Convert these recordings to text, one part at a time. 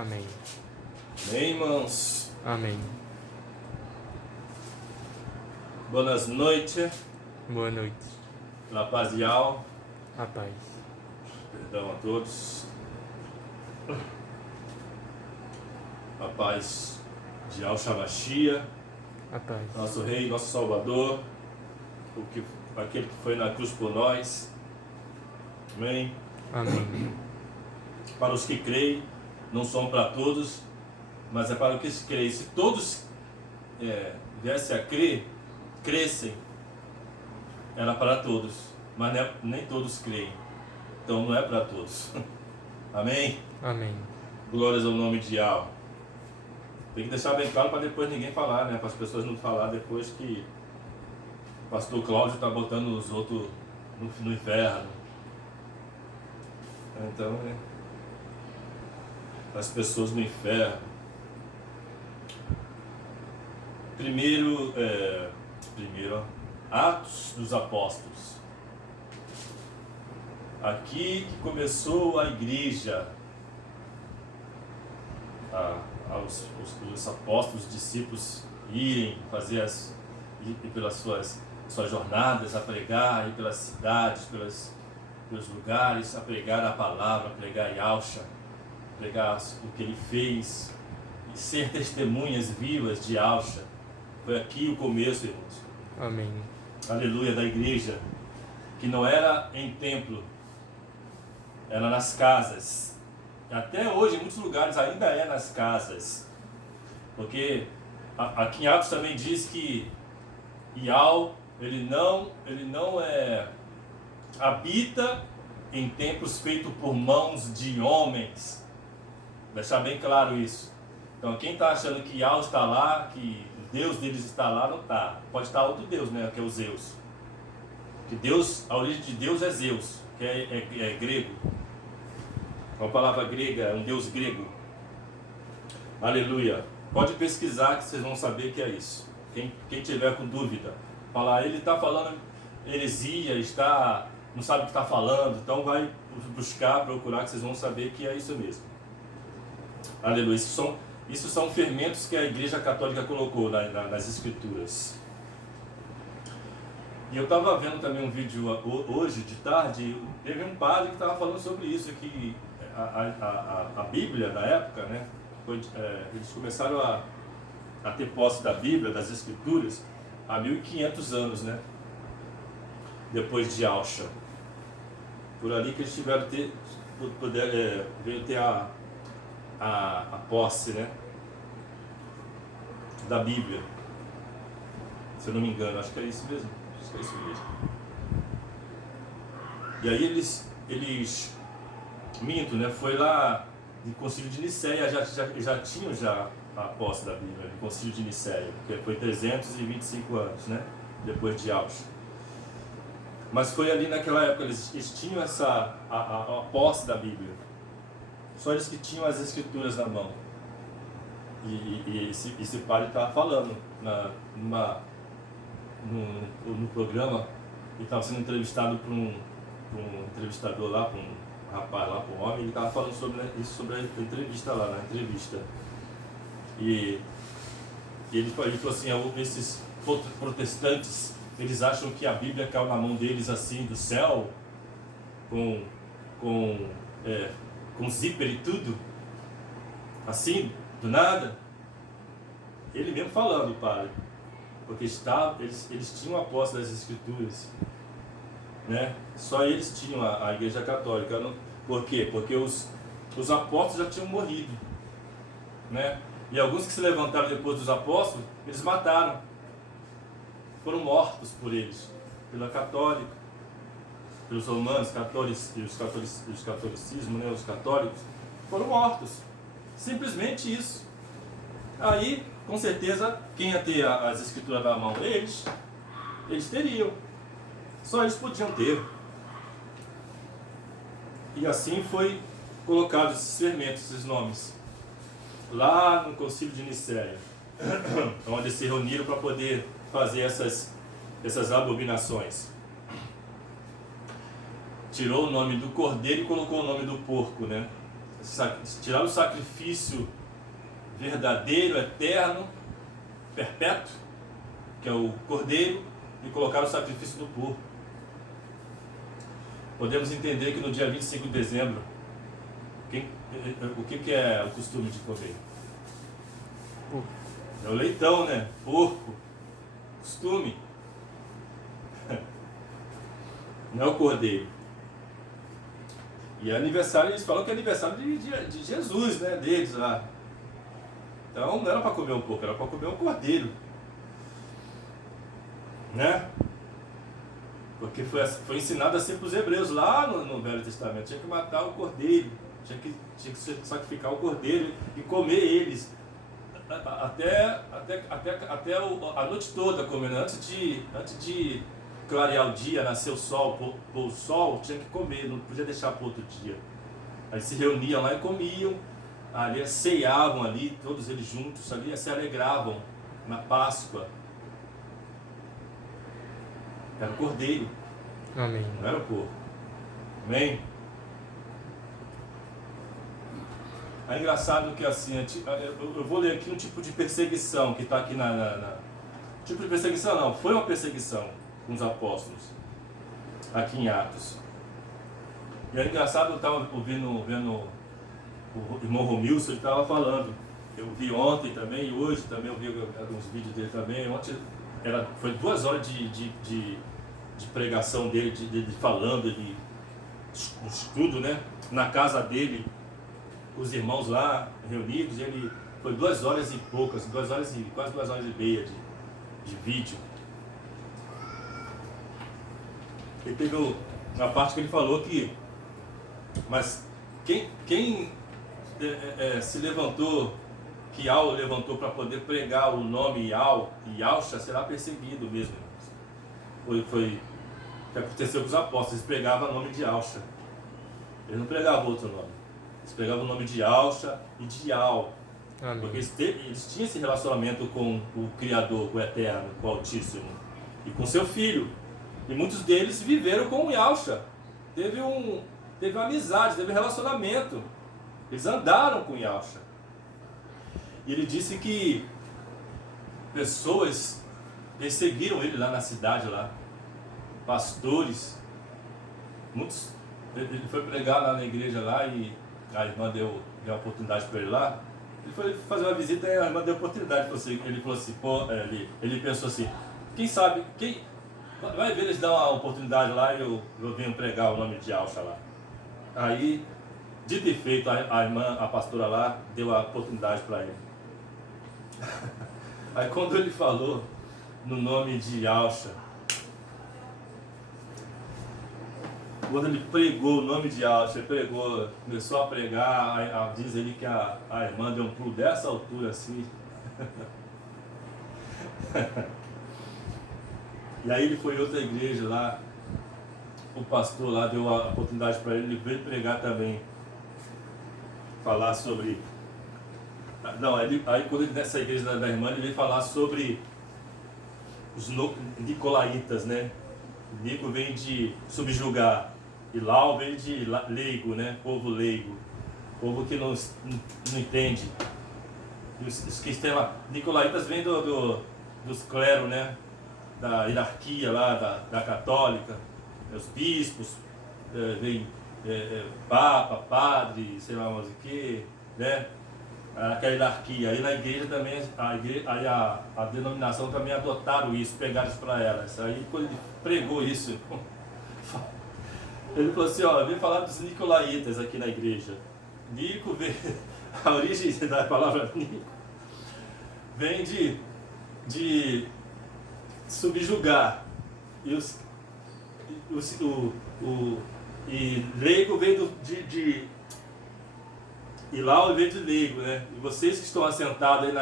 Amém. Amém, irmãos? Amém. Boas noites. Boa noite. La paz e al. A paz. Perdão a todos. A paz de Yahshua Mashiach, A paz. nosso Rei, nosso Salvador, aquele que foi na cruz por nós. Amém? Amém. Para os que creem, não são para todos, mas é para os que creem. Se todos viessem a crer, crescem, era para todos, mas nem todos creem, então não é para todos. Amém? Amém. Glórias ao nome de Yahweh. Tem que deixar bem claro para depois ninguém falar, né? Para as pessoas não falar depois que o pastor Cláudio está botando os outros no inferno. Então, as pessoas no inferno. Primeiro, Atos dos Apóstolos. Aqui que começou a igreja. Os apóstolos, os discípulos irem fazer ir pelas suas jornadas a pregar, ir pelas cidades, pelos lugares, a pregar a palavra, a pregar Yahshua, pregar o que ele fez e ser testemunhas vivas de Yahshua. Foi aqui o começo, irmãos. Amém. Aleluia, da igreja, que não era em templo, era nas casas. Até hoje, em muitos lugares, ainda é nas casas. Porque aqui em Atos também diz que Yahweh, ele não habita em templos feitos por mãos de homens. Deixar bem claro isso. Então, quem está achando que Yahweh está lá, que o Deus deles está lá, não está. Pode estar outro Deus, né? Que é o Zeus. Que Deus, a origem de Deus é Zeus, que é grego. Uma palavra grega, é um deus grego. Aleluia. Pode pesquisar que vocês vão saber que é isso. Quem tiver com dúvida, falar, ele está falando heresia, não sabe o que está falando, então vai procurar, que vocês vão saber que é isso mesmo. Aleluia. Isso são fermentos que a Igreja Católica colocou nas Escrituras. E eu estava vendo também um vídeo hoje, de tarde, teve um padre que estava falando sobre isso, que a Bíblia na época, né, eles começaram a ter posse da Bíblia, das Escrituras, há 1500 anos, né, depois de Yahshua. Por ali que eles tiveram veio ter a posse, né, da Bíblia. Se eu não me engano, acho que é isso mesmo. Acho que é isso mesmo. E aí eles minto, né? Foi lá no Concílio de Nicéia, já tinham a posse da Bíblia, no Concílio de Nicéia, porque foi 325 anos, né? Depois de Yahshua. Mas foi ali naquela época, eles tinham a posse da Bíblia. Só eles que tinham as Escrituras na mão. E esse padre estava falando no programa, ele estava sendo entrevistado por um entrevistador lá, por um rapaz lá, por um homem, ele estava falando sobre a entrevista lá, na entrevista. E ele falou assim, esses protestantes, eles acham que a Bíblia caiu na mão deles assim, do céu, com zíper e tudo, assim, do nada. Ele mesmo falando, padre, porque eles tinham a posse das Escrituras, né? Só eles tinham a Igreja Católica. Por quê? Porque os apóstolos já tinham morrido, né? E alguns que se levantaram depois dos apóstolos, eles mataram, foram mortos por eles, pela católica, pelos romanos, os catolicismo, né? Os católicos foram mortos, simplesmente isso. Aí, com certeza, quem ia ter as Escrituras na mão? Eles teriam. Só eles podiam ter. E assim foi colocado esses fermentos, esses nomes, lá no Concílio de Nicéia, onde eles se reuniram para poder fazer essas abominações. Tirou o nome do cordeiro e colocou o nome do porco, né? Tiraram o sacrifício verdadeiro, eterno, perpétuo, que é o cordeiro, e colocaram o sacrifício do porco. Podemos entender que no dia 25 de dezembro, o que é o costume de comer? É o leitão, né? Porco. Costume. Não é o cordeiro. E é aniversário, eles falam que é aniversário de Jesus, né? Deles lá. Então não era para comer um porco, era para comer um cordeiro. Né? Porque foi ensinado assim para os hebreus lá no Velho Testamento. Tinha que matar o cordeiro, tinha que sacrificar o cordeiro e comer eles até a noite toda comendo. Antes de clarear o dia, nascer o sol, pôr o sol, tinha que comer, não podia deixar para outro dia. Aí se reuniam lá e comiam, ali ceiavam ali, todos eles juntos ali, se alegravam na Páscoa. Era o cordeiro. Amém. Não era o porco. Amém? É engraçado que assim, eu vou ler aqui um tipo de perseguição que está aqui tipo de perseguição não, foi uma perseguição com os apóstolos, aqui em Atos. E é engraçado, eu estava vendo o irmão Romilson, ele estava falando, eu vi ontem também, e hoje também eu vi alguns vídeos dele também, ontem foi 2 horas de pregação dele, de falando, de estudo, né, na casa dele, os irmãos lá reunidos, ele foi 2 horas e poucas, quase 2 horas e meia de vídeo. E teve uma parte que ele falou que, mas quem se levantou, que Al levantou para poder pregar o nome Yahshua, será perseguido mesmo. Foi o que aconteceu com os apóstolos, eles pregavam o nome de Yahshua, eles não pregavam outro nome. Eles pregavam o nome de Yahshua e de Al. Amém. Porque eles tinham esse relacionamento com o Criador, com o Eterno, com o Altíssimo e com seu Filho. E muitos deles viveram com o Yahshua. Teve uma amizade, teve um relacionamento. Eles andaram com o Yahshua. E ele disse que pessoas perseguiram ele lá na cidade, lá. Pastores. Muitos. Ele foi pregar lá na igreja lá e a irmã deu a oportunidade para ele lá. Ele foi fazer uma visita e a irmã deu oportunidade para você. Ele falou assim, ele pensou assim, quem sabe, vai ver eles dar uma oportunidade lá e eu venho pregar o nome de Yahshua lá. Aí, dito e feito, a irmã, a pastora lá, deu a oportunidade para ele. Aí quando ele falou no nome de Yahshua, quando ele pregou o nome de Yahshua, começou a pregar, diz ele que a irmã deu um pulo dessa altura assim. E aí ele foi em outra igreja lá, o pastor lá deu a oportunidade para ele veio pregar também, falar sobre... Não, aí quando ele nessa igreja da irmã, ele veio falar sobre os nicolaítas, né? Nico vem de subjugar. E Lau vem de leigo, né? Povo leigo. Povo que não entende. E os que tem lá. Nicolaitas vêm dos clero, né? Da hierarquia lá, da católica. Os bispos, vem papa, padre, sei lá mais o que, né? Aquela hierarquia. Aí na igreja também, a denominação também adotaram isso, pegaram isso para elas. Aí quando ele pregou isso, ele falou assim, ó, eu vim falar dos nicolaítas aqui na igreja. Nico vem, a origem da palavra Nico vem de subjugar. E leigo vem e Lau vem de leigo, né? E vocês que estão assentados aí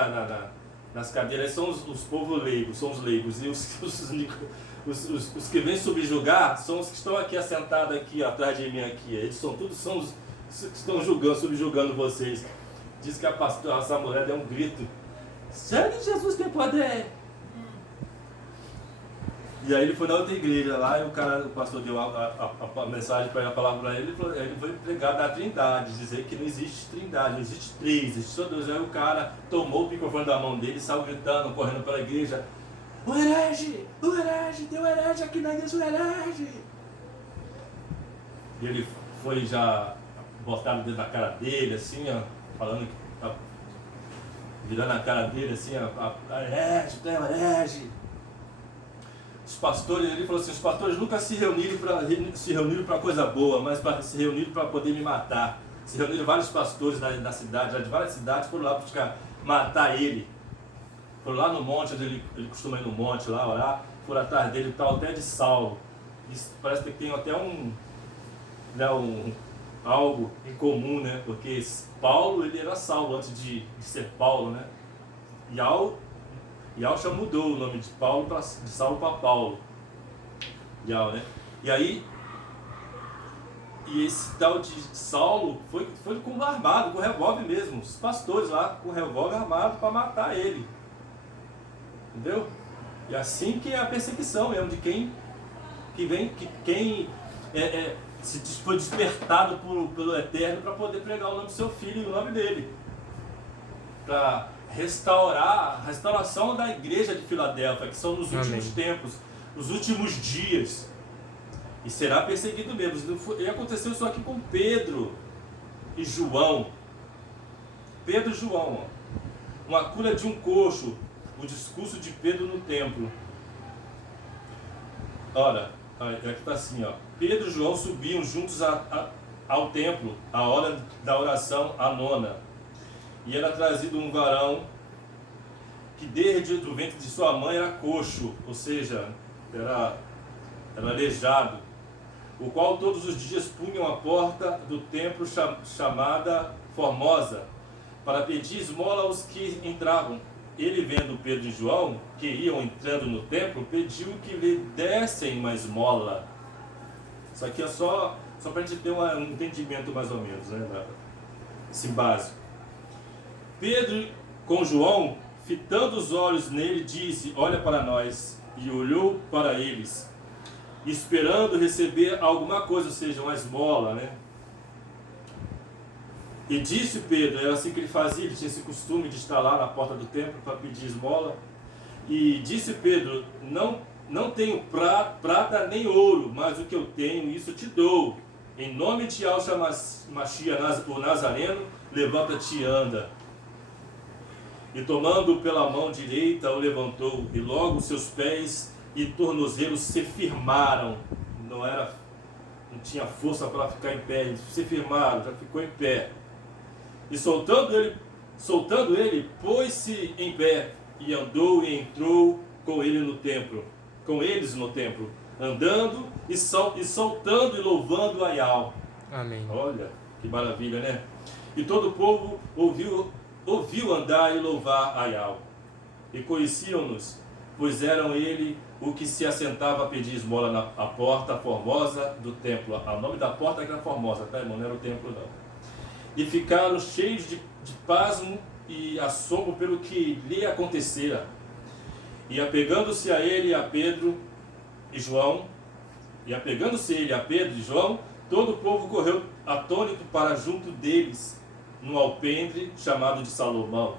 nas cadeiras são os povos leigos, são os leigos. E os que vêm subjugar são os que estão aqui assentados aqui, ó, atrás de mim aqui. Eles são os que estão subjugando vocês. Diz que essa mulher deu um grito. Sangue de Jesus tem poder. E aí ele foi na outra igreja lá e o pastor deu a mensagem para ele, a palavra para ele, ele foi pregar da Trindade, dizer que não existe Trindade, não existe três, existe só Deus. Aí o cara tomou o microfone da mão dele e saiu gritando, correndo pela igreja: o herege, tem um herege aqui na igreja, o herege. E ele foi já botado dentro da cara dele, assim, ó, falando, virando a cara dele, assim, herege, tu é um herege. Os pastores, ele falou assim, os pastores nunca se reuniram para coisa boa, mas se reuniram para poder me matar. Se reuniram vários pastores da cidade, de várias cidades, foram lá buscar matar ele. Foram lá no monte, onde ele costuma ir no monte lá orar, foram atrás dele, tal, até de Saulo. Isso parece que tem até algo em comum, né? Porque Paulo, ele era Saulo antes de ser Paulo, né? Yahshua mudou o nome de Saulo para Paulo. Né? E aí, esse tal de Saulo foi com armado, com revólver mesmo. Os pastores lá com revólver armado para matar ele. Entendeu? E assim que é a perseguição mesmo de quem foi despertado pelo Eterno para poder pregar o nome do seu filho e o nome dele. Para restaurar a restauração da igreja de Filadélfia, que são nos últimos tempos, os últimos dias. E será perseguido mesmo. E aconteceu isso aqui com Pedro e João. Pedro e João, ó. Uma cura de um coxo, o discurso de Pedro no templo. Ora, aqui está assim, ó. Pedro e João subiam juntos ao templo, à hora da oração, a nona. E era trazido um varão que desde o ventre de sua mãe era coxo, ou seja, era aleijado, o qual todos os dias punham a porta do templo chamada Formosa, para pedir esmola aos que entravam. Ele, vendo Pedro e João, que iam entrando no templo, pediu que lhe dessem uma esmola. Isso aqui é só para a gente ter um entendimento mais ou menos, né? Esse básico. Pedro, com João, fitando os olhos nele, disse: olha para nós. E olhou para eles, esperando receber alguma coisa, ou seja, uma esmola, né? E disse Pedro, era assim que ele fazia, ele tinha esse costume de estar lá na porta do templo para pedir esmola. E disse Pedro: não tenho prata nem ouro, mas o que eu tenho, isso te dou. Em nome de Yahshua Mashiach, o Nazareno, levanta-te e anda. E tomando pela mão direita, o levantou, e logo seus pés e tornozelos se firmaram. Não tinha força para ficar em pé, eles se firmaram, já ficou em pé. E soltando ele, pôs-se em pé, e andou e entrou com eles no templo, andando e soltando e louvando a Yahweh. Amém. Olha, que maravilha, né? E todo o povo ouviu andar e louvar a Yahweh. E conheciam-nos, pois eram ele o que se assentava a pedir esmola na porta formosa do templo. O nome da porta era Formosa, tá, irmão? Não era o templo, não. E ficaram cheios de pasmo e assombro pelo que lhe acontecera. E apegando-se a ele, a Pedro e João, todo o povo correu atônito para junto deles, no alpendre chamado de Salomão.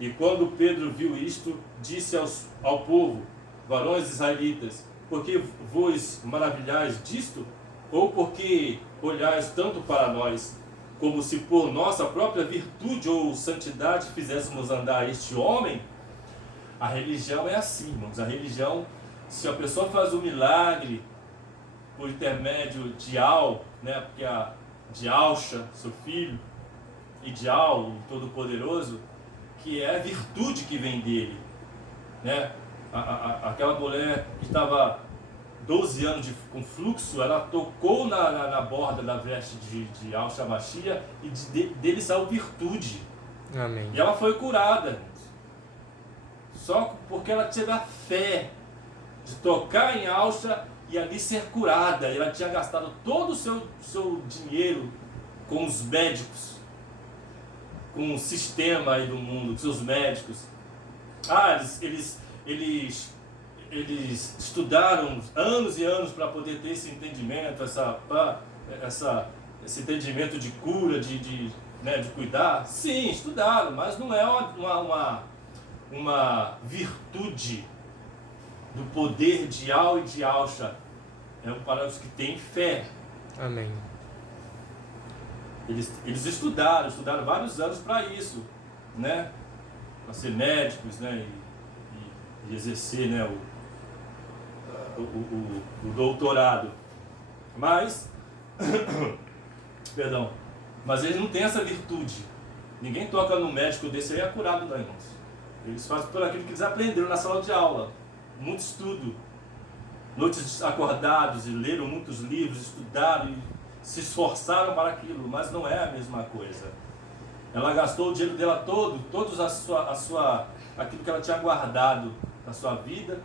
E quando Pedro viu isto, disse ao povo: varões israelitas, por que vos maravilhais disto? Ou porque olhais tanto para nós, como se por nossa própria virtude ou santidade fizéssemos andar este homem? A religião é assim, irmãos. A religião, se a pessoa faz um milagre por intermédio de né, porque de Yahshua, seu filho, e de o Todo-Poderoso, que é a virtude que vem dele, né? Aquela mulher que estava 12 anos com fluxo, ela tocou na borda da veste de Yahshua Mashiach e dele saiu virtude. Amém. E ela foi curada, só porque ela teve a fé de tocar em Yahshua e ali ser curada. E ela tinha gastado todo o seu dinheiro com os médicos, com o sistema aí do mundo, com seus médicos. Eles eles estudaram anos e anos para poder ter esse entendimento, esse entendimento de cura, né, de cuidar? Sim, estudaram, mas não é uma virtude do poder de Yao e de Yausha. É para os que têm fé. Amém. Eles estudaram vários anos para isso, né? Para ser médicos, né? E exercer, né? o doutorado. Mas, perdão, mas eles não têm essa virtude. Ninguém toca no médico desse aí é curado, não, irmãos. Eles fazem por aquilo que eles aprenderam na sala de aula. Muito estudo. Noites acordados e leram muitos livros, estudaram e se esforçaram para aquilo, mas não é a mesma coisa. Ela gastou o dinheiro dela todo, aquilo que ela tinha guardado na sua vida,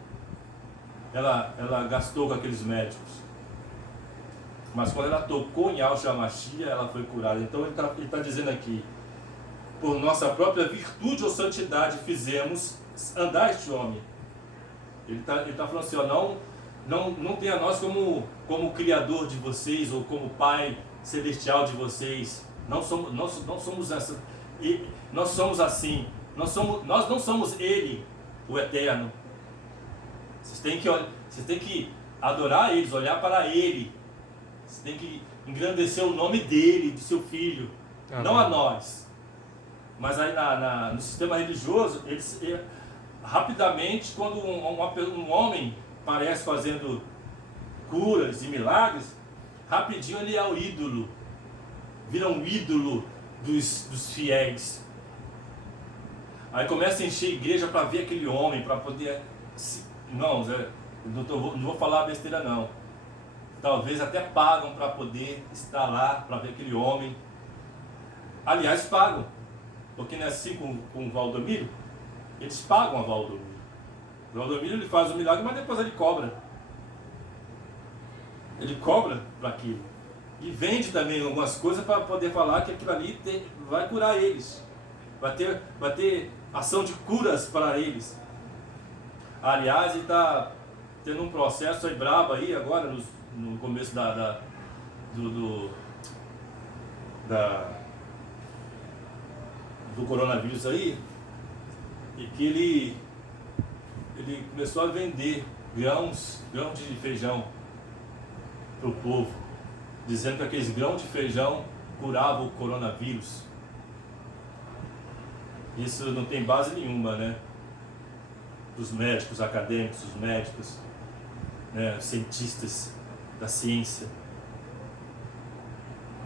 ela gastou com aqueles médicos. Mas quando ela tocou em Yahushua Mashiach, ela foi curada. Então ele tá dizendo aqui, por nossa própria virtude ou santidade fizemos andar este homem. Ele tá falando assim, ó, não tenha nós como criador de vocês ou como pai celestial de vocês. Não somos essa. Nós somos assim. Nós não somos Ele, o Eterno. Vocês têm que adorar eles, olhar para Ele. Vocês têm que engrandecer o nome dele, de seu filho, Amém. Não a nós. Mas aí no sistema religioso, rapidamente, quando um homem parece fazendo curas e milagres, rapidinho ele é o ídolo, vira um ídolo dos fiéis. Aí começa a encher a igreja para ver aquele homem, para poder... Não, não vou falar besteira não. Talvez até pagam para poder estar lá, para ver aquele homem. Aliás, pagam. Porque não é assim com o Valdomiro? Eles pagam a Valdomiro. O Valdomiro ele faz o milagre, mas depois ele cobra. Ele cobra para aquilo. E vende também algumas coisas para poder falar que aquilo ali vai curar eles. Vai ter ação de curas para eles. Aliás, ele está tendo um processo aí brabo aí agora, no começo do coronavírus aí, e que ele começou a vender grãos de feijão para o povo, dizendo que aqueles grãos de feijão curavam o coronavírus. Isso não tem base nenhuma, né? Dos médicos acadêmicos, os médicos, né, cientistas da ciência.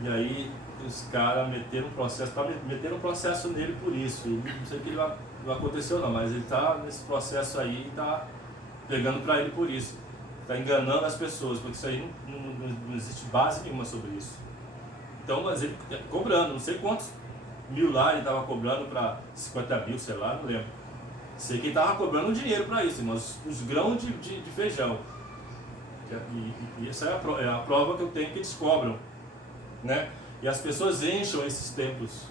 E aí os caras meteram um processo nele por isso. E não sei o que não aconteceu não, mas ele está nesse processo aí e está pegando para ele por isso. Está enganando as pessoas, porque isso aí não existe base nenhuma sobre isso. Então, mas ele cobrando, não sei quantos mil lá ele estava cobrando para 50 mil, sei lá, não lembro. Sei que ele estava cobrando dinheiro para isso, mas os grãos de feijão. E essa é a prova que eu tenho que eles cobram, né? E as pessoas enchem esses templos,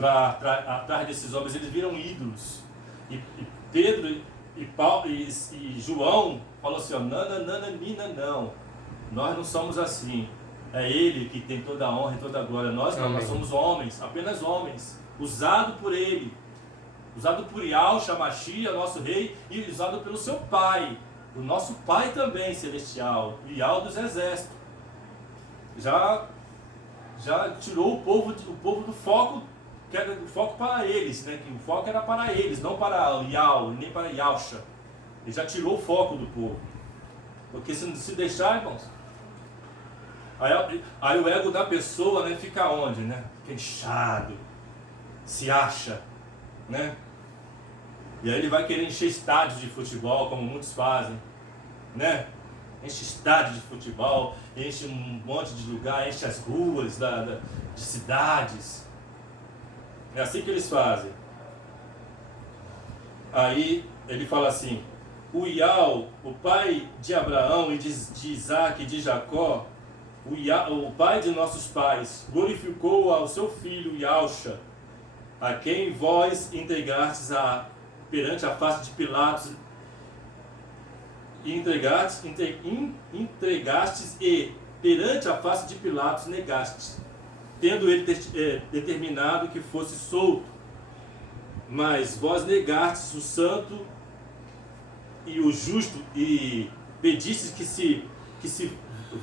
atrás desses homens, eles viram ídolos. E Pedro e Paulo e João falam assim, ó, não, nós não somos assim. É Ele que tem toda a honra e toda a glória. Nós não, nós somos homens, apenas homens, usado por Ele, usado por Yahushua Mashiach, nosso rei, e usado pelo seu Pai, o nosso Pai também celestial, o Yahweh dos exércitos. Já tirou o povo do foco, que era o foco para eles, né? Que o foco era para eles, não para o Yahweh, nem para Yahushua. Ele já tirou o foco do povo. Porque se deixar, irmãos, aí o ego da pessoa, né, fica onde, né? Fica inchado, se acha, né? E aí ele vai querer encher estádios de futebol, como muitos fazem, né? Enche estádio de futebol, enche um monte de lugar, enche as ruas de cidades. É assim que eles fazem. Aí ele fala assim, o Yahweh, o pai de Abraão e de Isaac e de Jacó, o pai de nossos pais, glorificou ao seu filho Yahushua, a quem vós entregastes perante a face de Pilatos e entregastes e perante a face de Pilatos negastes, tendo ele determinado que fosse solto. Mas vós negastes o santo e o justo e pedistes que se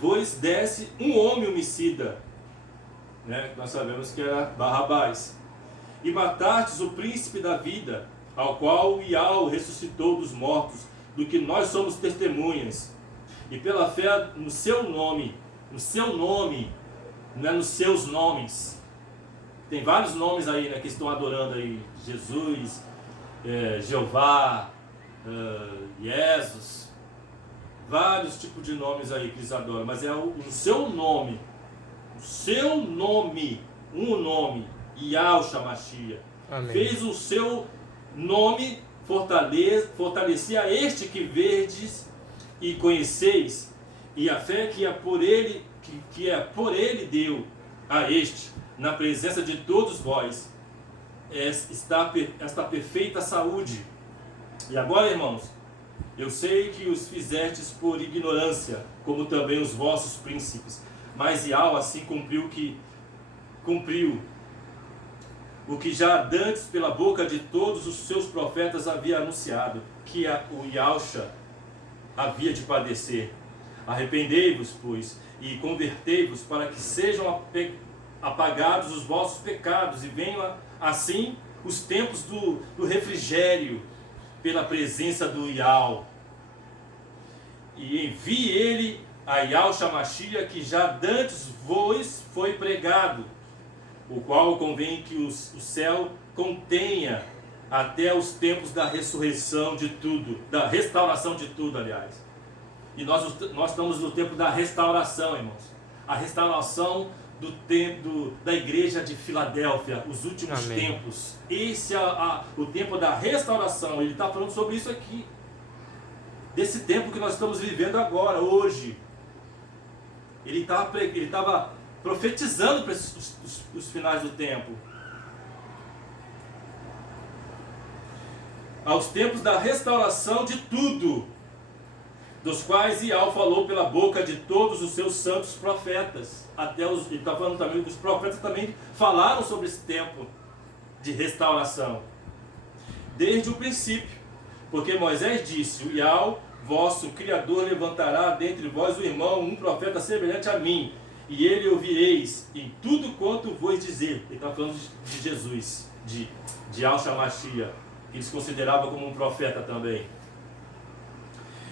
vos desse um homem homicida, né? Nós sabemos que era Barrabás, e matastes o príncipe da vida, ao qual Iau ressuscitou dos mortos, do que nós somos testemunhas, e pela fé no seu nome, não é nos seus nomes. Tem vários nomes aí, né, que estão adorando aí, Jesus, Jeová, Jesus, vários tipos de nomes aí que eles adoram, mas é o seu nome, um nome, Yahshua Mashiach. Amém. Fez o seu nome fortalecer a este que verdes e conheceis, e a fé que é por ele deu a este, na presença de todos vós, esta perfeita saúde. E agora, irmãos, eu sei que os fizestes por ignorância, como também os vossos príncipes, mas Iau assim cumpriu o que já dantes pela boca de todos os seus profetas havia anunciado, que o Yahshua havia de padecer. Arrependei-vos, pois, e convertei-vos, para que sejam apagados os vossos pecados, e venham assim os tempos do refrigério, pela presença do Iau. E envie ele a Yahshua Mashiach, que já dantes vos foi pregado, o qual convém que o céu contenha até os tempos da ressurreição de tudo, da restauração de tudo, aliás. E nós estamos no tempo da restauração, irmãos. A restauração do tempo da igreja de Filadélfia, os últimos Amém. tempos. Esse é o tempo da restauração. Ele está falando sobre isso aqui. Desse tempo que nós estamos vivendo agora, hoje. Ele estava profetizando para os finais do tempo. Aos tempos da restauração de tudo, dos quais Iau falou pela boca de todos os seus santos profetas. Ele está falando também que os profetas também falaram sobre esse tempo de restauração. Desde o princípio, porque Moisés disse: o Iau, vosso Criador, levantará dentre vós um irmão, um profeta semelhante a mim, e ele ouvireis em tudo quanto vos dizer. Ele está falando de Jesus, de Yahshua Mashiach, que eles consideravam como um profeta também.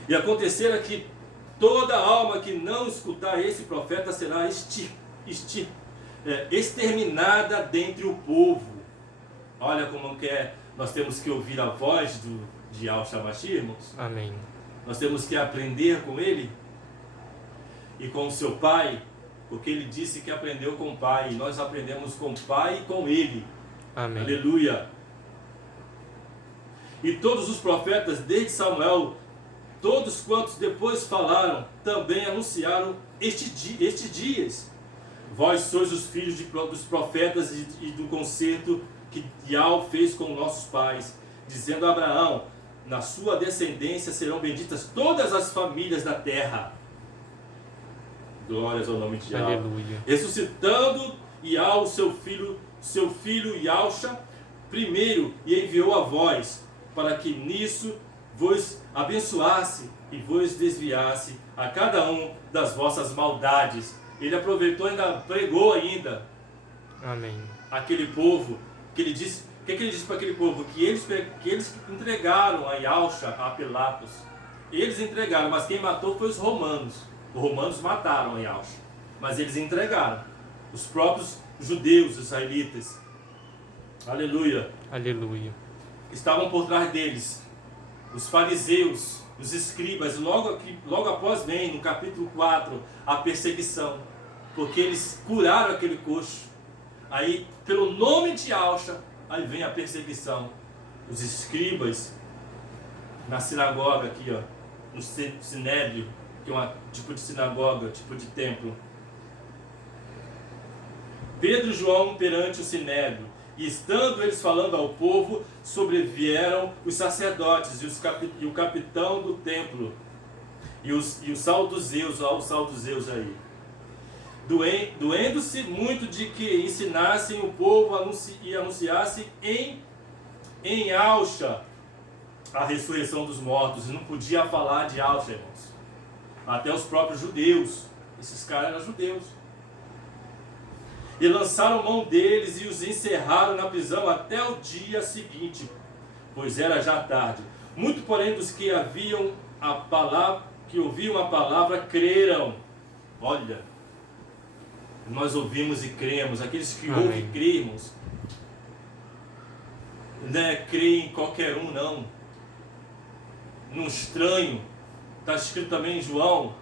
E acontecerá que toda alma que não escutar esse profeta será exterminada dentre o povo. Olha como que é, nós temos que ouvir a voz de Yahshua Mashiach, irmãos. Amém. Nós temos que aprender com ele e com o seu pai, porque ele disse que aprendeu com o pai, e nós aprendemos com o pai e com ele. Amém. Aleluia. E todos os profetas, desde Samuel, todos quantos depois falaram, também anunciaram estes dias. Vós sois os filhos dos profetas e do concerto que Iau fez com nossos pais, dizendo a Abraão: na sua descendência serão benditas todas as famílias da terra. Glórias ao nome de Iau. Aleluia. Ressuscitando Iau, seu filho Yahshua, primeiro, e enviou a vós, para que nisso vos abençoasse e vos desviasse a cada um das vossas maldades. Ele aproveitou e ainda pregou ainda. Amém. Aquele povo, que ele disse, o que ele disse para aquele povo? Que eles entregaram a Yahshua a Pilatos. Eles entregaram, mas quem matou foi os romanos. Os romanos mataram a Yahshua, mas eles entregaram. Os próprios judeus, israelitas. Aleluia. Aleluia. Estavam por trás deles os fariseus, os escribas. Logo após vem, no capítulo 4, a perseguição, porque eles curaram aquele coxo. Aí, pelo nome de Yahshua, aí vem a perseguição. Os escribas, na sinagoga aqui, ó, no sinédrio, que é um tipo de sinagoga, tipo de templo. Pedro e João perante o sinédrio, E estando eles falando ao povo, sobrevieram os sacerdotes e o capitão do templo e os saduceus, olha os saduceus aí, doendo-se muito de que ensinassem o povo e anunciassem em alcha a ressurreição dos mortos. E não podia falar de alcha, irmãos. Até os próprios judeus, esses caras eram judeus. E lançaram mão deles e os encerraram na prisão até o dia seguinte, pois era já tarde. Muito, porém, dos que ouviam a palavra, creram. Olha, nós ouvimos e cremos. Aqueles que ouvem e creem, irmãos, não é crer em qualquer um, não. Num estranho. Está escrito também em João.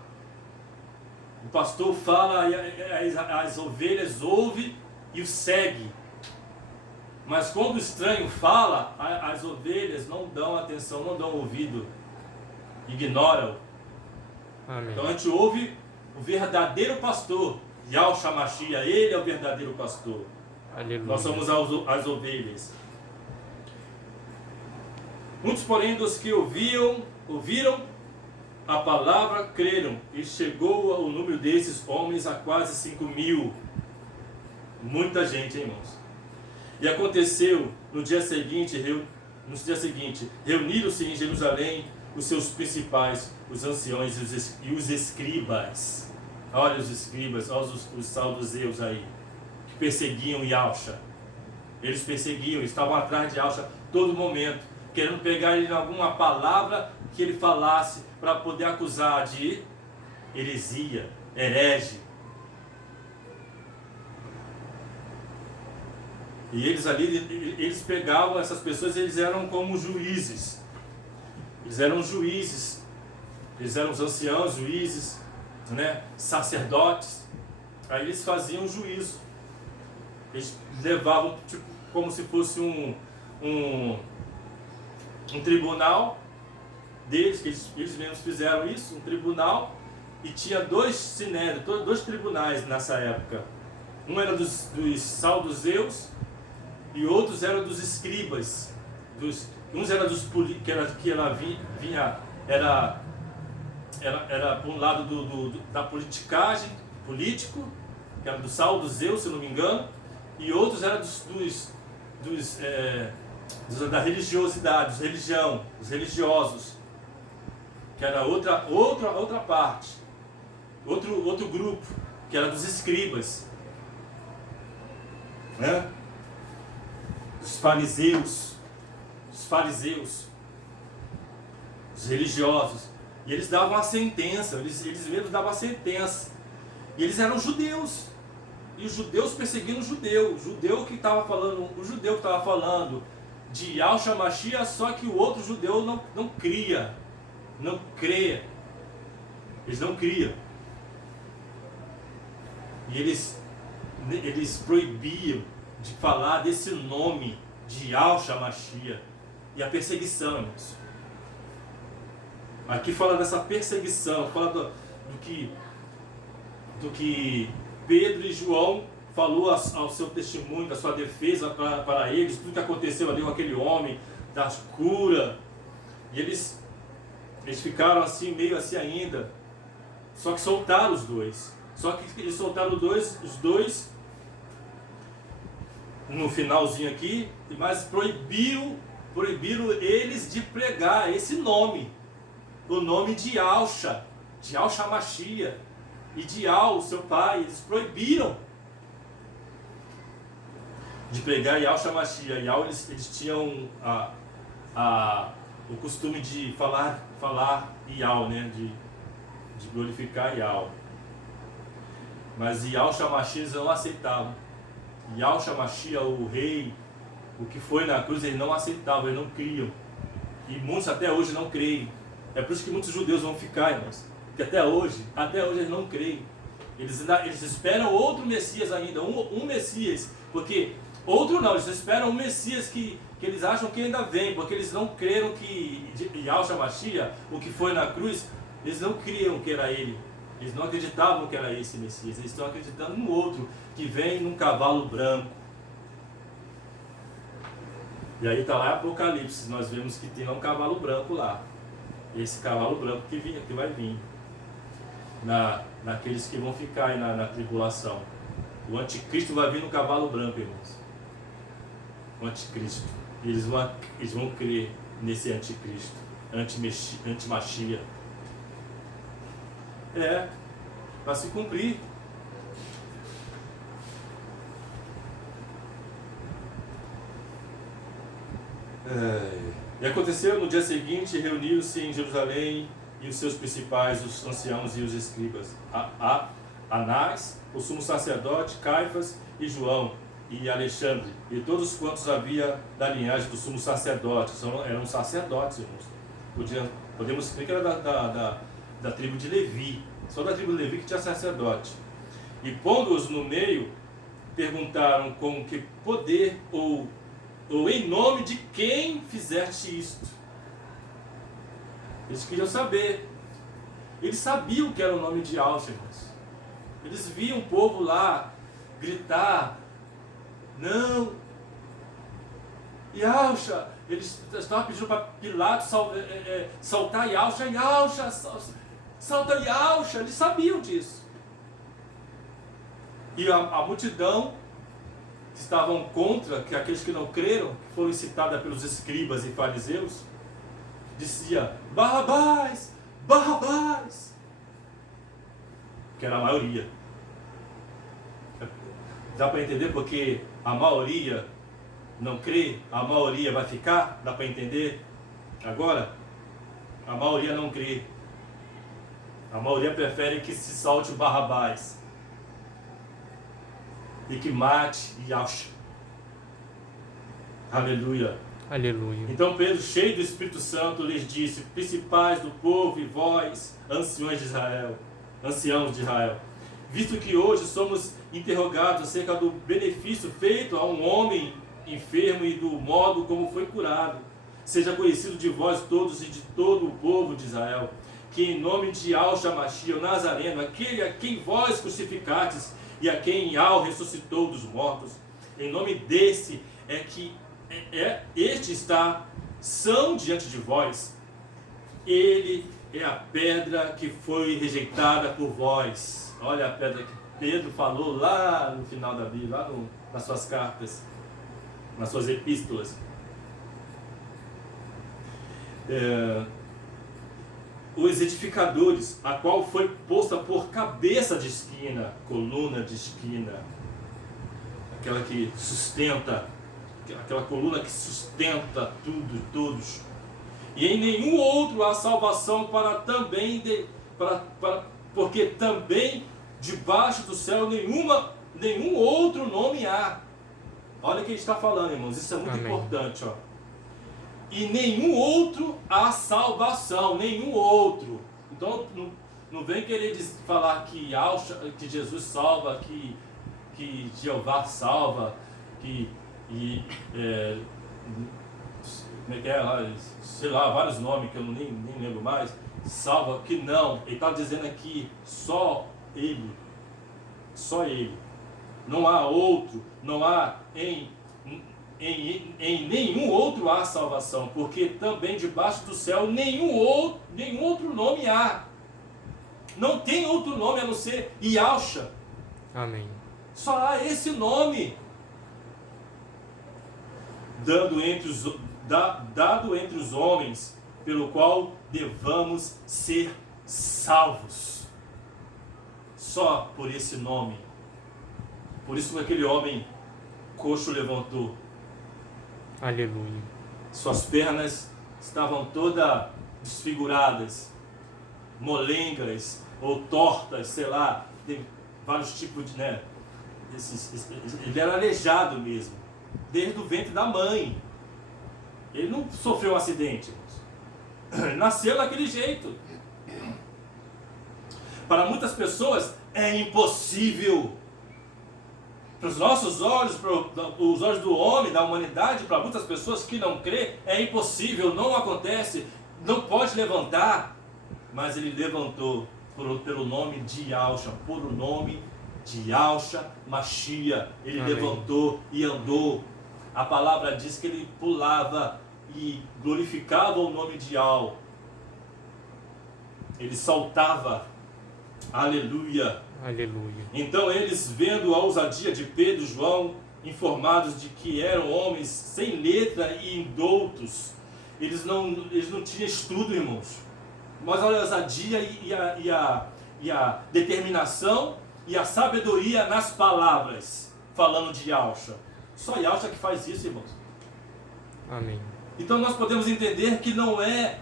O pastor fala e as ovelhas ouvem e o segue. Mas quando o estranho fala, as ovelhas não dão atenção, não dão ouvido. Ignoram. Amém. Então a gente ouve o verdadeiro pastor. Yahshua Mashiach, ele é o verdadeiro pastor. Aleluia. Nós somos as ovelhas. Muitos, porém, dos que ouviram a palavra, creram, e chegou o número desses homens a quase 5.000. Muita gente, hein, irmãos? E aconteceu no dia seguinte, reuniram-se em Jerusalém os seus principais, os anciões e os escribas. Olha os escribas, olha os saduceus aí, que perseguiam Yahshua. Eles perseguiam, estavam atrás de Yahshua todo momento, querendo pegar ele em alguma palavra que ele falasse para poder acusar de heresia, herege. E eles ali, eles pegavam essas pessoas, eles eram como juízes. Eles eram juízes. Eles eram os anciãos, juízes, né? Sacerdotes. Aí eles faziam juízo. Eles levavam tipo, como se fosse um tribunal deles, que eles mesmos fizeram isso, um tribunal, e tinha dois sinédrios, dois tribunais nessa época. Um era dos saduceus e outros eram dos escribas. Uns eram dos que ela vinha, era por um lado da politicagem, político, que era do saduceu, se não me engano, e outros eram da religiosidade, os religiosos, que era outra parte, outro grupo, que era dos escribas, né? Os fariseus, os religiosos, e eles davam a sentença, eles mesmos davam a sentença, e eles eram judeus, e os judeus perseguindo o judeu que estava falando de Yahshua Mashiach, só que o outro judeu não crê, eles não criam, e eles proibiam de falar desse nome de Yahshua Mashiach, e a perseguição, irmãos. Aqui fala dessa perseguição, fala do que Pedro e João falou ao seu testemunho, da sua defesa para eles, tudo que aconteceu ali com aquele homem, da cura, e eles ficaram assim, meio assim ainda, só que soltaram os dois, eles soltaram os dois no finalzinho aqui, mas proibiram eles de pregar esse nome, o nome de Yahshua Mashiach, e de Yahweh, seu pai. Eles proibiram de pregar Yahshua Mashiach. Eles tinham o costume de falar Yahweh, né? de glorificar Yahweh. Mas Yahshua Mashiach eles não aceitavam. Yahshua Mashiach, o rei, o que foi na cruz, eles não aceitavam, eles não criam. E muitos até hoje não creem. É por isso que muitos judeus vão ficar, irmãos. Que até hoje eles não creem. Eles esperam outro Messias ainda, um Messias. Porque outro não, eles esperam um Messias que eles acham que ainda vem. Porque eles não creram que Yahshua Mashiach, o que foi na cruz, eles não criam que era ele. Eles não acreditavam que era esse Messias. Eles estão acreditando no outro, que vem num cavalo branco. E aí está lá em Apocalipse, nós vemos que tem um cavalo branco lá. Esse cavalo branco que vai vir naqueles que vão ficar aí na tribulação. O anticristo vai vir no cavalo branco, irmãos. O anticristo. Eles vão crer nesse anticristo, antimachia. Vai se cumprir. E aconteceu no dia seguinte, reuniu-se em Jerusalém e os seus principais, os anciãos e os escribas, Anás, o sumo sacerdote, Caifás e João e Alexandre, e todos quantos havia da linhagem do sumo sacerdote. Eram sacerdotes, irmãos. Podemos crer que era da tribo de Levi, só da tribo de Levi que tinha sacerdote. E pondo-os no meio, perguntaram com que poder ou em nome de quem fizeste isto? Eles queriam saber. Eles sabiam que era o nome de Yahshua, irmãos. Eles viam o povo lá gritar, não, Yahshua. Eles estavam pedindo para Pilatos saltar Yahshua, salta Yahshua. Eles sabiam disso. E a multidão que estavam contra, que aqueles que não creram, que foram incitados pelos escribas e fariseus, dizia, Barrabás, Barrabás, que era a maioria. Dá para entender porque a maioria não crê, a maioria vai ficar? Dá para entender? Agora, a maioria não crê. A maioria prefere que se salte o Barrabás e que mate Yahshua. Aleluia. Aleluia. Então Pedro, cheio do Espírito Santo, lhes disse, principais do povo e vós, anciãos de Israel, visto que hoje somos interrogados acerca do benefício feito a um homem enfermo e do modo como foi curado, seja conhecido de vós todos e de todo o povo de Israel, que em nome de Yahshua Mashiach, o Nazareno, aquele a quem vós crucificastes e a quem Yahweh ressuscitou dos mortos, em nome desse é que este está são diante de vós. Ele é a pedra que foi rejeitada por vós. Olha a pedra que Pedro falou lá no final da Bíblia, lá nas suas cartas, nas suas epístolas. Os edificadores, a qual foi posta por cabeça de esquina, coluna de esquina, aquela que sustenta, aquela coluna que sustenta tudo, todos. E em nenhum outro há salvação porque também debaixo do céu nenhum outro nome há. Olha o que ele está falando, irmãos, isso é muito importante, ó. E nenhum outro há salvação, nenhum outro. Então não vem querer falar que Jesus salva, que Jeová salva, como é que é? Sei lá, vários nomes que eu nem lembro mais. Salva, que não. Ele está dizendo aqui, só Ele. Só Ele. Não há outro, não há em nenhum outro há salvação, porque também debaixo do céu nenhum outro nome há. Não tem outro nome a não ser Yahshua. Amém. Só há esse nome. Dado entre os homens, pelo qual devamos ser salvos. Só por esse nome. Por isso que aquele homem coxo levantou. Aleluia. Suas pernas estavam todas desfiguradas, molengras ou tortas, sei lá, tem vários tipos de, ele era aleijado mesmo, desde o ventre da mãe. Ele não sofreu um acidente, ele nasceu daquele jeito. Para muitas pessoas é impossível. Para os nossos olhos, para os olhos do homem, da humanidade, para muitas pessoas que não crê, é impossível, não acontece, não pode levantar. Mas ele levantou pelo nome de Yahshua, por o nome de Yahshua Mashiach. Ele Amém. Levantou e andou. a palavra diz que ele pulava e glorificava o nome de Yahweh. Ele saltava. Aleluia. Aleluia. Então eles, vendo a ousadia de Pedro e João, informados de que eram homens sem letra e indoutos, eles não tinham estudo, irmãos. Mas olha a ousadia e a determinação e a sabedoria nas palavras, falando de Yahshua. Só Yahshua que faz isso, irmãos. Amém. Então nós podemos entender que não é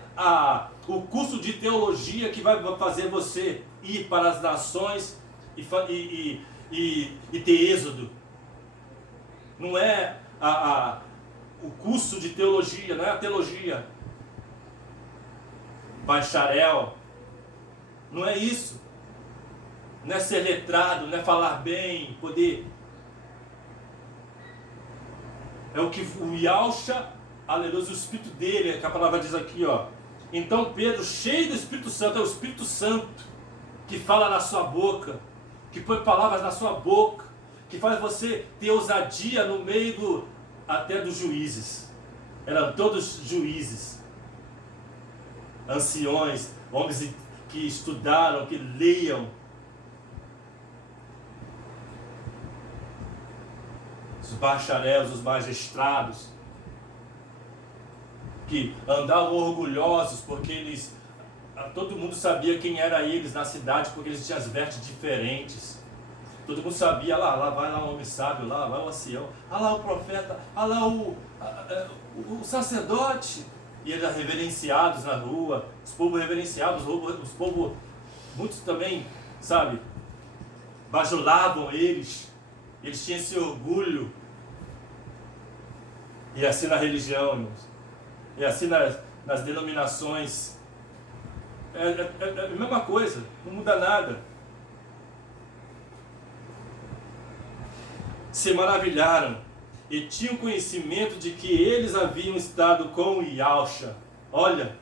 o curso de teologia que vai fazer você ir para as nações e ter êxodo. Não é o curso de teologia, não é a teologia. Bacharel. Não é isso. Não é ser letrado, não é falar bem, poder. É o que o Yahshua, aleluia, o Espírito dele, que a palavra diz aqui, ó. Então Pedro, cheio do Espírito Santo, é o Espírito Santo que fala na sua boca, que põe palavras na sua boca, que faz você ter ousadia no meio até dos juízes. Eram todos juízes, anciões, homens que estudaram, que leiam. Os bacharéis, os magistrados, que andavam orgulhosos porque todo mundo sabia quem era eles na cidade, porque eles tinham as vestes diferentes. Todo mundo sabia, lá vai lá o homem sábio, lá vai o ancião, lá o profeta, lá o sacerdote. E eles eram reverenciados na rua, os povos reverenciados, os povos, muitos também, sabe, bajulavam eles tinham esse orgulho. E assim na religião, irmãos, e assim nas denominações, é a mesma coisa, não muda nada. Se maravilharam e tinham conhecimento de que eles haviam estado com Yahshua. Olha,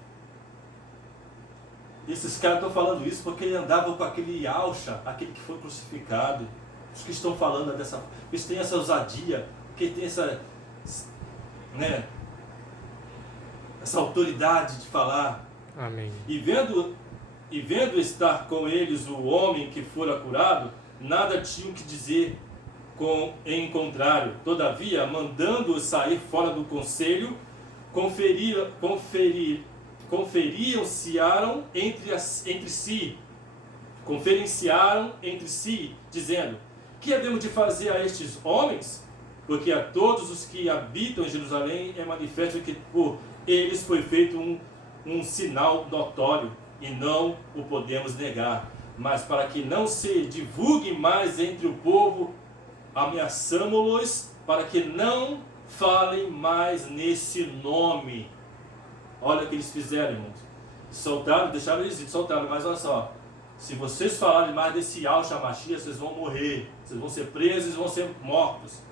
esses caras estão falando isso porque eles andavam com aquele Yahshua, aquele que foi crucificado. Os que estão falando eles têm essa ousadia, porque tem essa autoridade de falar. Amém. E vendo estar com eles o homem que fora curado, nada tinham que dizer em contrário. Todavia, mandando-os sair fora do conselho, conferenciaram entre si, dizendo: que havemos de fazer a estes homens? Porque a todos os que habitam em Jerusalém é manifesto que por eles foi feito um sinal notório, e não o podemos negar. Mas para que não se divulgue mais entre o povo, ameaçamo-los para que não falem mais nesse nome. Olha o que eles fizeram, irmãos. Soltaram, deixaram eles ir, soltaram, mas olha só. Se vocês falarem mais desse Yahshua Mashiach, vocês vão morrer. Vocês vão ser presos, vão ser mortos.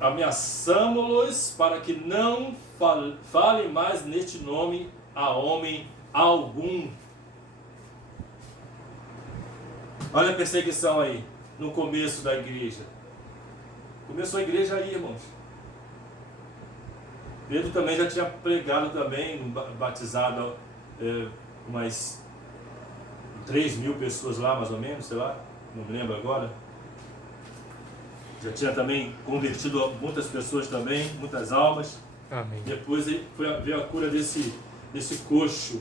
Ameaçamo-los para que não falem mais neste nome a homem algum. Olha a perseguição aí, no começo da igreja. Começou a igreja aí, irmãos. Pedro também já tinha pregado também, batizado umas 3.000 pessoas lá, mais ou menos, sei lá, não me lembro agora. Já tinha também convertido muitas pessoas também, muitas almas. Amém. Depois veio a cura desse coxo.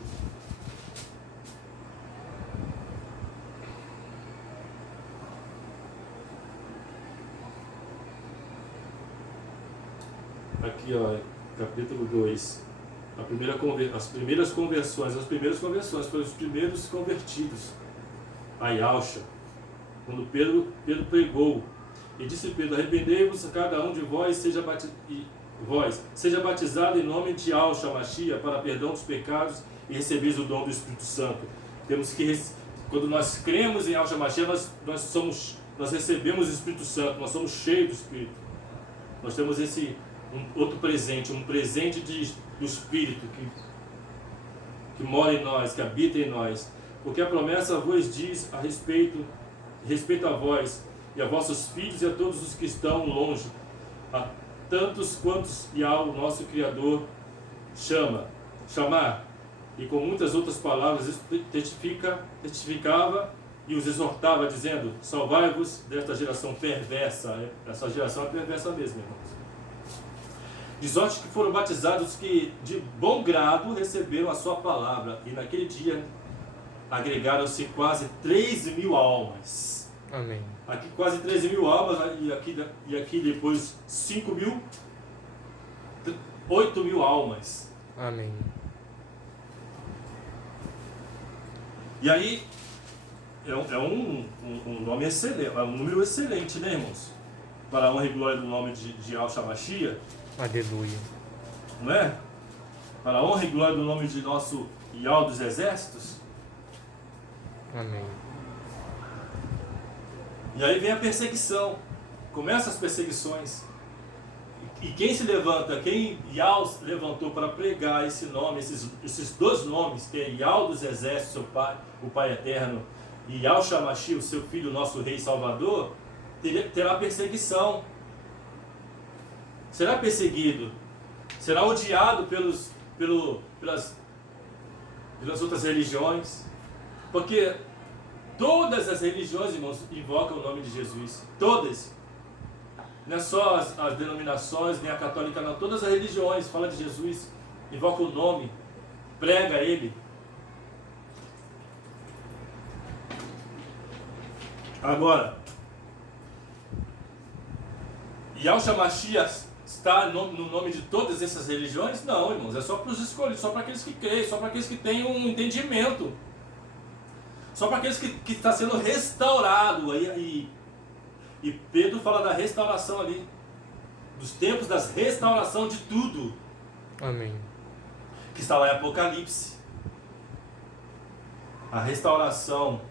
Aqui, ó, capítulo 2. As primeiras conversões foram os primeiros convertidos a Yahshua. Quando Pedro pregou, e disse Pedro: arrependei-vos cada um de vós, seja batizado em nome de Yahshua Mashiach para perdão dos pecados e recebeis o dom do Espírito Santo. Temos que, quando nós cremos em Yahshua Mashiach, nós recebemos o Espírito Santo, nós somos cheios do Espírito. Nós temos outro presente, um presente do Espírito que mora em nós, que habita em nós. Porque a promessa vos diz a respeito a vós, e a vossos filhos e a todos os que estão longe, a tantos quantos Yahweh, o nosso Criador, chamar. E com muitas outras palavras isso testificava e os exortava, dizendo: salvai-vos desta geração perversa. Essa geração é perversa mesmo, irmãos. De sorte que foram batizados os que de bom grado receberam a sua palavra, e naquele dia agregaram-se quase 3.000 almas. Amém. Aqui quase 13.000 almas, e aqui depois 8.000 almas. Amém. E aí, é um nome excelente, é um número excelente, né, irmãos? Para a honra e glória do nome de Yahshua Mashiach, Aleluia. não é? Para a honra e glória do nome de nosso Yahweh dos exércitos. Amém. E aí vem a perseguição, começam as perseguições. E quem se levanta, quem Yahweh levantou para pregar esse nome, esses dois nomes, que é Yahweh dos exércitos, seu Pai, o Pai eterno, e Yahshua Mashiach, o seu Filho, nosso Rei Salvador, terá perseguição. Será perseguido, será odiado pelas outras religiões, porque todas as religiões, irmãos, invocam o nome de Jesus, todas, não é só as denominações, nem a católica não, todas as religiões falam de Jesus, invocam o nome, prega Ele. Agora, Yahshua Mashiach está no nome de todas essas religiões? Não, irmãos, é só para os escolhidos, só para aqueles que creem, só para aqueles que têm um entendimento, só para aqueles que está sendo restaurado. E Pedro fala da restauração ali, dos tempos da restauração de tudo. Amém. Que está lá em Apocalipse. A restauração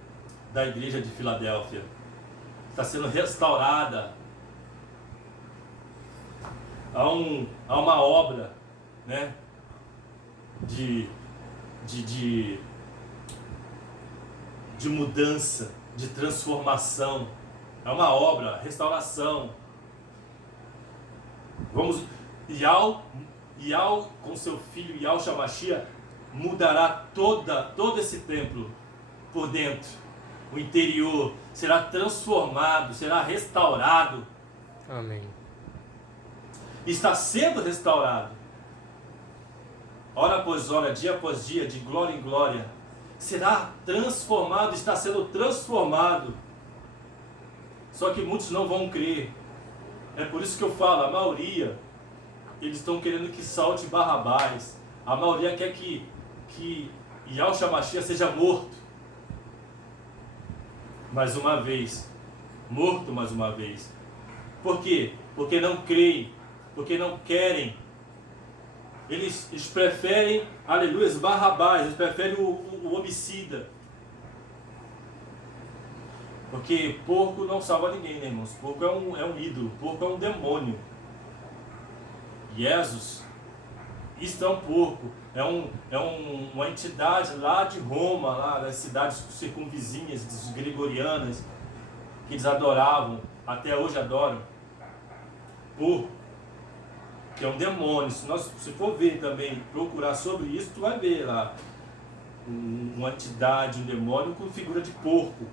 da igreja de Filadélfia está sendo restaurada. Há uma obra, né, de mudança, de transformação. É uma obra, restauração. Yahweh com seu filho Yahshua Mashiach mudará todo esse templo por dentro. O interior será transformado, será restaurado. Amém. Está sendo restaurado. Hora após hora, dia após dia, de glória em glória. Será transformado, está sendo transformado. Só que muitos não vão crer. É por isso que eu falo, a maioria, eles estão querendo que salte Barrabás. A maioria quer que Yahshua Mashiach seja morto. Mais uma vez. Morto mais uma vez. Por quê? Porque não creem. Porque não querem. Eles preferem, aleluia, Barrabás. Eles preferem o homicida. Porque porco não salva ninguém, né, irmãos? Porco é um ídolo, porco é um demônio. Jesus, isto é um porco, uma entidade lá de Roma, lá das cidades circunvizinhas, das gregorianas, que eles adoravam, até hoje adoram. Porco, que é um demônio. Se for ver também, procurar sobre isso, tu vai ver lá uma entidade, um demônio com figura de porco.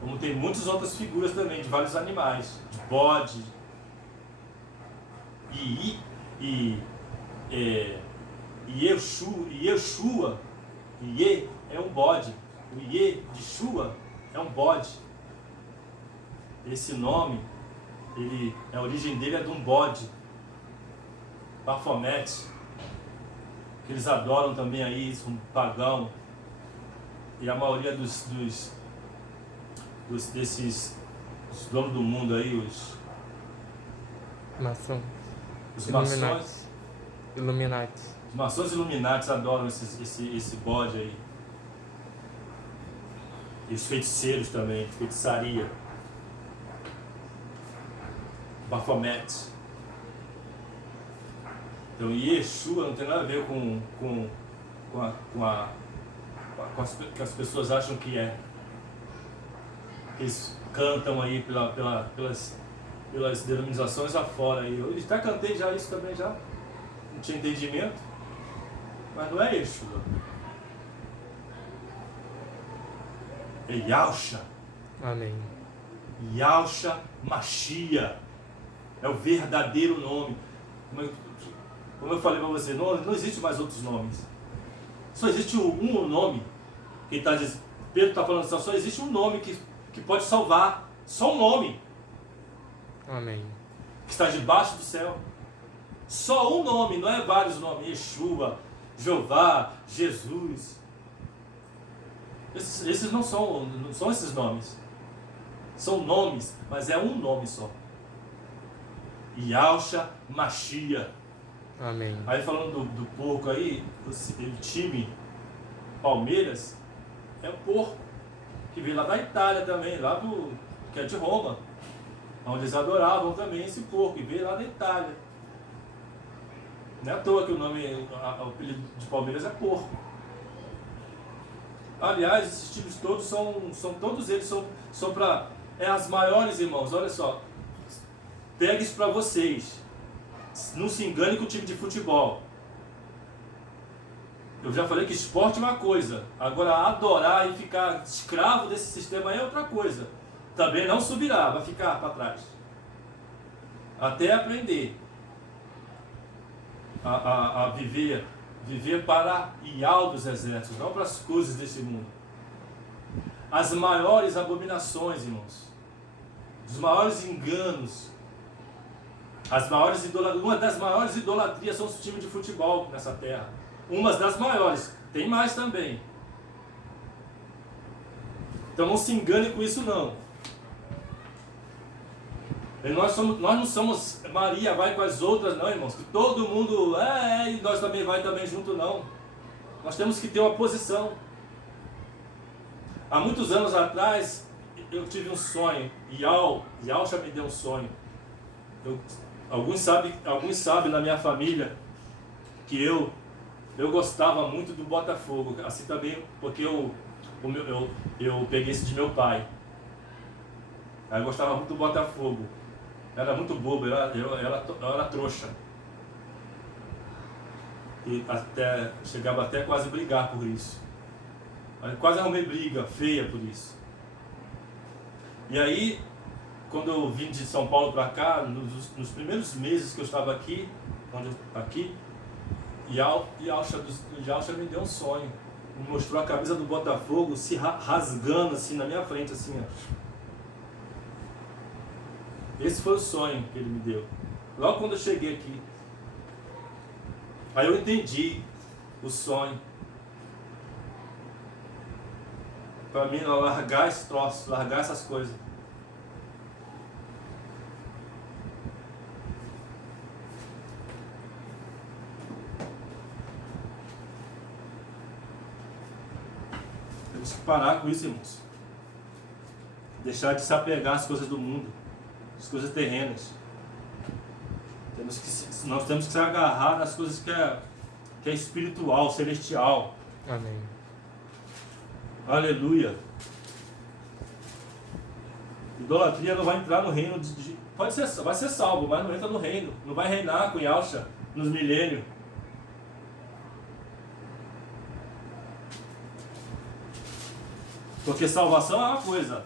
Como tem muitas outras figuras também, de vários animais, de bode. Yeshua, Iê é um bode. O Iê de Shua é um bode. Esse nome, a origem dele é de um bode. Baphomet, que eles adoram também aí, um pagão. E a maioria desses os donos do mundo aí, os maçons, Illuminati. Os maçons Illuminati adoram esse bode aí. E os feiticeiros também, feitiçaria. Baphomet. Então Yeshua não tem nada a ver com as que as pessoas acham que é. Eles cantam aí pelas denominações afora aí. Eu até cantei já isso também já. Não tinha entendimento. Mas não é Yeshua. É Yahusha. Amém. Yahusha Mashiach. É o verdadeiro nome. Como eu falei para você, não existe mais outros nomes. Só existe um nome. Quem tá dizendo, Pedro está falando assim, só existe um nome que pode salvar. Só um nome. Amém. Que está debaixo do céu. Só um nome, não é vários nomes. Yeshua, Jeová, Jesus. Esses não são esses nomes. São nomes, mas é um nome só. Yahusha Mashiach. Amém. Aí falando do porco aí, o time Palmeiras é um porco que veio lá da Itália também, que é de Roma, onde eles adoravam também esse porco, e veio lá da Itália. Não é à toa que o apelido de Palmeiras é porco. Aliás, esses times todos todos eles são para as maiores, irmãos. Olha só, pegue isso para vocês. Não se engane com o time de futebol. Eu já falei que esporte é uma coisa. Agora, adorar e ficar escravo desse sistema aí é outra coisa. Também não subirá, vai ficar para trás. Até aprender a viver para Yahweh dos exércitos, não para as coisas desse mundo. As maiores abominações, irmãos. Os maiores enganos. Uma das maiores idolatrias são os times de futebol nessa terra. Uma das maiores. Tem mais também. Então não se engane com isso não. E nós não somos Maria vai com as outras não, irmãos. Que todo mundo e nós também vai também junto não. Nós temos que ter uma posição. Há muitos anos atrás eu tive um sonho. Yahusha me deu um sonho. Alguns sabem na minha família que eu gostava muito do Botafogo, assim também porque eu peguei isso de meu pai. Aí eu gostava muito do Botafogo. Era muito bobo, eu era trouxa. E chegava até quase a brigar por isso. Aí quase arrumei briga feia por isso. E aí, quando eu vim de São Paulo para cá, nos primeiros meses que eu estava aqui, Yahusha me deu um sonho. Me mostrou a camisa do Botafogo se rasgando assim na minha frente, assim, ó. Esse foi o sonho que ele me deu. Logo quando eu cheguei aqui. Aí eu entendi o sonho. Para mim, largar esse troço, largar essas coisas. Temos que parar com isso, irmãos. Deixar de se apegar às coisas do mundo, às coisas terrenas. Nós temos que se agarrar nas coisas que é espiritual, celestial. Amém. Aleluia. Idolatria não vai entrar no reino vai ser salvo, mas não entra no reino. Não vai reinar com Yahusha nos milênios. Porque salvação é uma coisa.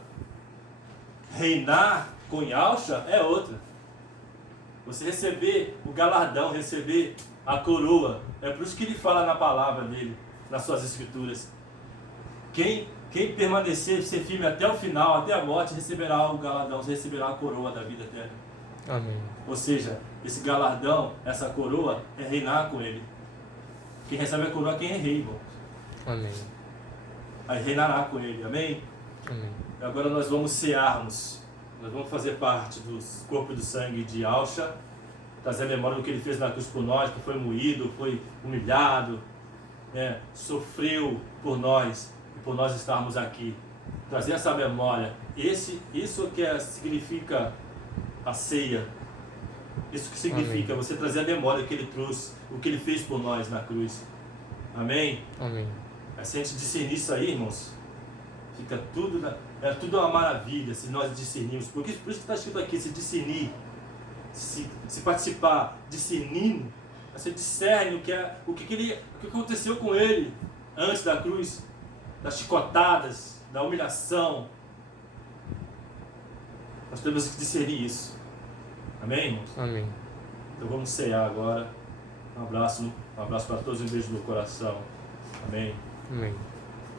Reinar com Yahusha é outra. Você receber o galardão, receber a coroa. É por isso que ele fala na palavra dele, nas suas escrituras. Quem permanecer, ser firme até o final, até a morte, receberá o galardão, receberá a coroa da vida eterna. Amém. Ou seja, esse galardão, essa coroa, é reinar com ele. Quem recebe a coroa é quem é rei, irmão. Amém. Aí reinará com ele, amém? Amém. E agora nós vamos cearmos. Nós vamos fazer parte do corpo e do sangue de Yahusha, trazer a memória do que ele fez na cruz por nós, que foi moído, foi humilhado, sofreu por nós, e por nós estarmos aqui. Trazer essa memória. Isso que significa a ceia. Isso que significa Amém. Você trazer a memória que ele trouxe, o que ele fez por nós na cruz. Amém? Amém. Se a gente discernir isso aí, irmãos, fica tudo É tudo uma maravilha se nós discernirmos. Por isso que está escrito aqui, se discernir, se participar, discernindo, você discerne o que aconteceu com ele antes da cruz, das chicotadas, da humilhação. Nós temos que discernir isso. Amém, irmãos? Amém. Então vamos cear agora. Um abraço para todos, um beijo no coração. Amém. Amém.